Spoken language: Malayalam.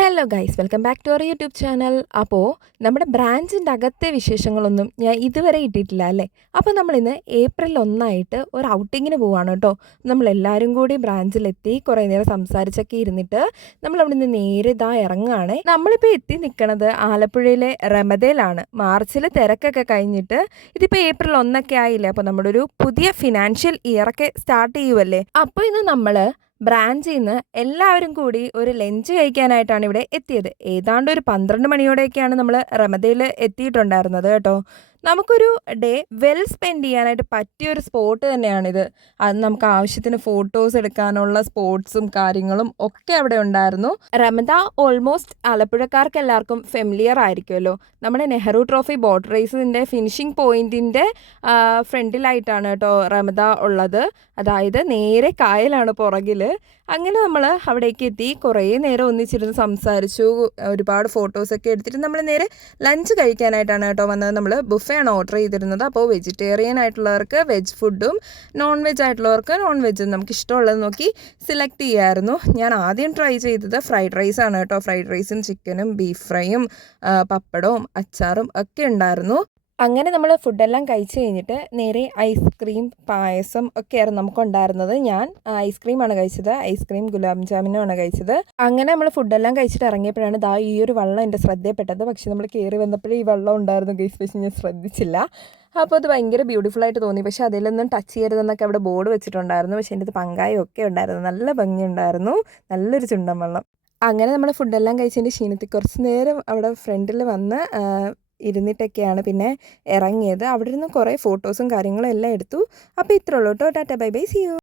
Hello guys, welcome back to our YouTube channel. അപ്പോൾ നമ്മുടെ ബ്രാഞ്ചിൻ്റെ അകത്തെ വിശേഷങ്ങളൊന്നും ഞാൻ ഇതുവരെ ഇട്ടിട്ടില്ല അല്ലേ. അപ്പോൾ നമ്മളിന്ന് ഏപ്രിൽ 1 ഒരു ഔട്ടിങ്ങിന് പോവുകയാണ് കേട്ടോ. നമ്മളെല്ലാവരും കൂടി ബ്രാഞ്ചിലെത്തി കുറേ നേരം സംസാരിച്ചൊക്കെ ഇരുന്നിട്ട് നമ്മളവിടെ നിന്ന് നേരെ ഇതാ ഇറങ്ങുകയാണ്. നമ്മളിപ്പോൾ എത്തി നിൽക്കുന്നത് ആലപ്പുഴയിലെ റമദയിലാണ്. മാർച്ചിൽ തിരക്കൊക്കെ കഴിഞ്ഞിട്ട് ഇതിപ്പോൾ ഏപ്രിൽ 1 ആയില്ലേ. അപ്പോൾ നമ്മുടെ ഒരു പുതിയ ഫിനാൻഷ്യൽ ഇയറൊക്കെ സ്റ്റാർട്ട് ചെയ്യുമല്ലേ. അപ്പോൾ ഇന്ന് നമ്മൾ ബ്രാഞ്ചിൽ നിന്ന് എല്ലാവരും കൂടി ഒരു ലഞ്ച് കഴിക്കാനായിട്ടാണ് ഇവിടെ എത്തിയത്. ഏതാണ്ട് ഒരു 12 മണിയോടെയൊക്കെയാണ് നമ്മൾ റമദയിൽ എത്തിയിട്ടുണ്ടായിരുന്നത് കേട്ടോ. നമുക്കൊരു ഡേ വെൽ സ്പെൻഡ് ചെയ്യാനായിട്ട് പറ്റിയൊരു സ്പോട്ട് തന്നെയാണിത്. അത് നമുക്ക് ആവശ്യത്തിന് ഫോട്ടോസ് എടുക്കാനുള്ള സ്പോട്ട്സും കാര്യങ്ങളും ഒക്കെ അവിടെ ഉണ്ടായിരുന്നു. റമദ ഓൾമോസ്റ്റ് ആലപ്പുഴക്കാർക്ക് എല്ലാവർക്കും ഫെമിലിയർ ആയിരിക്കുമല്ലോ. നമ്മുടെ നെഹ്റു ട്രോഫി ബോട്ട് റേസിൻ്റെ ഫിനിഷിംഗ് പോയിൻറ്റിൻ്റെ ഫ്രണ്ടിലായിട്ടാണ് കേട്ടോ റമദ ഉള്ളത്. അതായത് നേരെ കായലാണ് പുറകിൽ. അങ്ങനെ നമ്മൾ അവിടേക്ക് എത്തി കുറേ നേരം ഒന്നിച്ചിരുന്ന് സംസാരിച്ചു, ഒരുപാട് ഫോട്ടോസൊക്കെ എടുത്തിട്ട് നമ്മൾ നേരെ ലഞ്ച് കഴിക്കാനായിട്ടാണ് കേട്ടോ വന്നത്. നമ്മൾ ബുഫയാണ് ഓർഡർ ചെയ്തിരുന്നത്. അപ്പോൾ വെജിറ്റേറിയൻ ആയിട്ടുള്ളവർക്ക് വെജ് ഫുഡും നോൺ വെജ് ആയിട്ടുള്ളവർക്ക് നോൺ വെജും നമുക്ക് ഇഷ്ടമുള്ളത് നോക്കി സെലക്ട് ചെയ്യാമായിരുന്നു. ഞാൻ ആദ്യം ട്രൈ ചെയ്തത് ഫ്രൈഡ് റൈസാണ് കേട്ടോ. ഫ്രൈഡ് റൈസും ചിക്കനും ബീഫ് ഫ്രൈയും പപ്പടവും അച്ചാറും ഒക്കെ ഉണ്ടായിരുന്നു. അങ്ങനെ നമ്മൾ ഫുഡെല്ലാം കഴിച്ച് കഴിഞ്ഞിട്ട് നേരെ ഐസ്ക്രീം പായസം ഒക്കെയായിരുന്നു നമുക്കുണ്ടായിരുന്നത്. ഞാൻ ഐസ്ക്രീമാണ് കഴിച്ചത്. ഐസ്ക്രീം ഗുലാബ് ജാമുനുമാണ് കഴിച്ചത്. അങ്ങനെ നമ്മൾ ഫുഡെല്ലാം കഴിച്ചിട്ട് ഇറങ്ങിയപ്പോഴാണ് ഈ ഒരു വെള്ളം എൻ്റെ ശ്രദ്ധയിൽപ്പെട്ടത്. പക്ഷെ നമ്മൾ കയറി വന്നപ്പോഴേ ഈ വെള്ളം ഉണ്ടായിരുന്നു ഗൈസ്. പക്ഷേ ഞാൻ ശ്രദ്ധിച്ചില്ല. അപ്പോൾ അത് ഭയങ്കര ബ്യൂട്ടിഫുള്ളായിട്ട് തോന്നി. പക്ഷേ അതിലൊന്നും ടച്ച് ചെയ്യരുതെന്നൊക്കെ അവിടെ ബോർഡ് വെച്ചിട്ടുണ്ടായിരുന്നു. പക്ഷേ എൻ്റെ അത് പങ്കായം ഒക്കെ ഉണ്ടായിരുന്നു. നല്ല ഭംഗിയുണ്ടായിരുന്നു. നല്ലൊരു ചുണ്ടൻ വെള്ളം. അങ്ങനെ നമ്മൾ ഫുഡെല്ലാം കഴിച്ചതിൻ്റെ ക്ഷീണത്തിൽ കുറച്ച് നേരം അവിടെ ഫ്രണ്ടിൽ വന്ന് ഇരുന്നിട്ടൊക്കെയാണ് പിന്നെ ഇറങ്ങിയത്. അവിടെ നിന്ന് കുറേ ഫോട്ടോസും കാര്യങ്ങളും എല്ലാം എടുത്തു. അപ്പോൾ ഇത്രേ ഉള്ളൂ കേട്ടോ. Tata bye bye, see U.